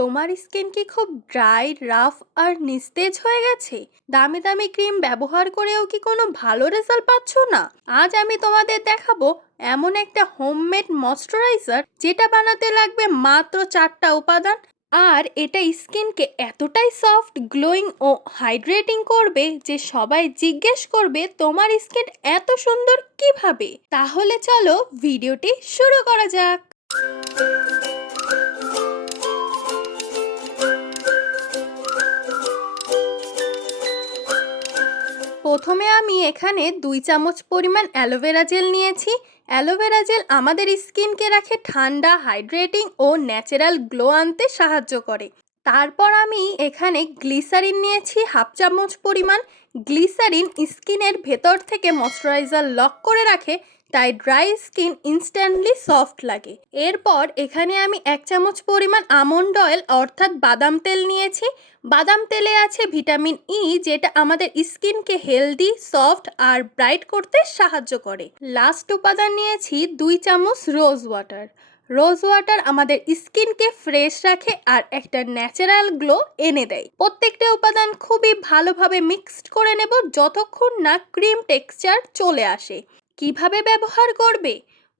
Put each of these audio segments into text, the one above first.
তোমার স্কিন কি খুব ড্রাই, রাফ আর নিস্তেজ হয়ে গেছে? দামি দামি ক্রিম ব্যবহার করেও কি কোনো ভালো রেজাল্ট পাচ্ছ না? আজ আমি তোমাদের দেখাবো এমন একটা হোমমেড ময়শ্চারাইজার যেটা বানাতে লাগবে মাত্র 4টা উপাদান। আর এটা স্কিনকে এতটাই সফট, গ্লোয়িং ও হাইড্রেটিং করবে যে সবাই জিজ্ঞেস করবে তোমার স্কিন এত সুন্দর কিভাবে। তাহলে চলো ভিডিওটি শুরু করা যাক। প্রথমে আমি এখানে 2 চামচ পরিমাণ অ্যালোভেরা জেল নিয়েছি। অ্যালোভেরা জেল আমাদের স্কিনকে রাখে ঠান্ডা, হাইড্রেটিং ও ন্যাচারাল গ্লো আনতে সাহায্য করে। তারপর আমি এখানে গ্লিসারিন নিয়েছি 1/2 চামচ পরিমাণ। গ্লিসারিন স্কিনের ভেতর থেকে ময়শ্চারাইজার লক করে রাখে, তাই ড্রাই স্কিন ইনস্ট্যান্টলি সফট লাগে। এরপর এখানে আমি 1 চামচ পরিমাণ আমন্ড অয়েল অর্থাৎ বাদাম তেল নিয়েছি। বাদাম তেলে আছে ভিটামিন ই, যেটা আমাদের স্কিনকে হেলদি, সফট আর ব্রাইট করতে সাহায্য করে। লাস্ট উপাদান নিয়েছি 2 চামচ রোজ ওয়াটার। রোজ ওয়াটার আমাদের স্কিনকে ফ্রেশ রাখে আর একটা ন্যাচারাল গ্লো এনে দেয়। প্রত্যেকটা উপাদান খুবই ভালোভাবে মিক্সড করে নেব যতক্ষণ না ক্রিম টেক্সচার চলে আসে। কিভাবে ব্যবহার করবে?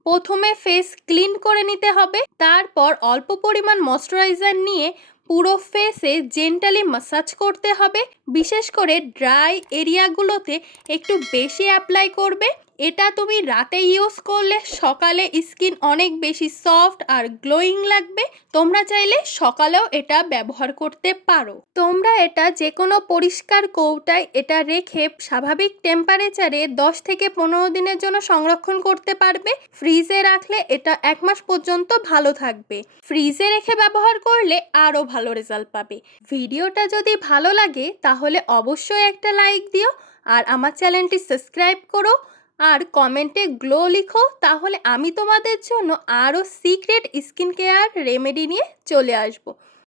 প্রথমে ফেস ক্লিন করে নিতে হবে, তারপর অল্প পরিমাণ ময়শ্চারাইজার নিয়ে পুরো ফেসে জেন্টালি ম্যাসাজ করতে হবে। বিশেষ করে ড্রাই এরিয়াগুলোতে একটু বেশি অ্যাপ্লাই করবে। এটা তুমি রাতে ইউজ করলে সকালে স্কিন অনেক বেশি সফট আর গ্লোয়িং লাগবে। তোমরা চাইলে সকালেও এটা ব্যবহার করতে পারো। তোমরা এটা যে কোনো পরিষ্কার কৌটায় এটা রেখে স্বাভাবিক টেম্পারেচারে 10 থেকে 15 দিনের জন্য সংরক্ষণ করতে পারবে। ফ্রিজে রাখলে এটা 1 মাস পর্যন্ত ভালো থাকবে। ফ্রিজে রেখে ব্যবহার করলে আরও ভালো রেজাল্ট পাবে। ভিডিওটা যদি ভালো লাগে তাহলে অবশ্যই একটা লাইক দিও আর আমার চ্যানেলটি সাবস্ক্রাইব করো আর কমেন্টে গ্লো লিখো, তাহলে আমি তোমাদের জন্য আরও সিক্রেট স্কিন কেয়ার রেমেডি নিয়ে চলে আসবো।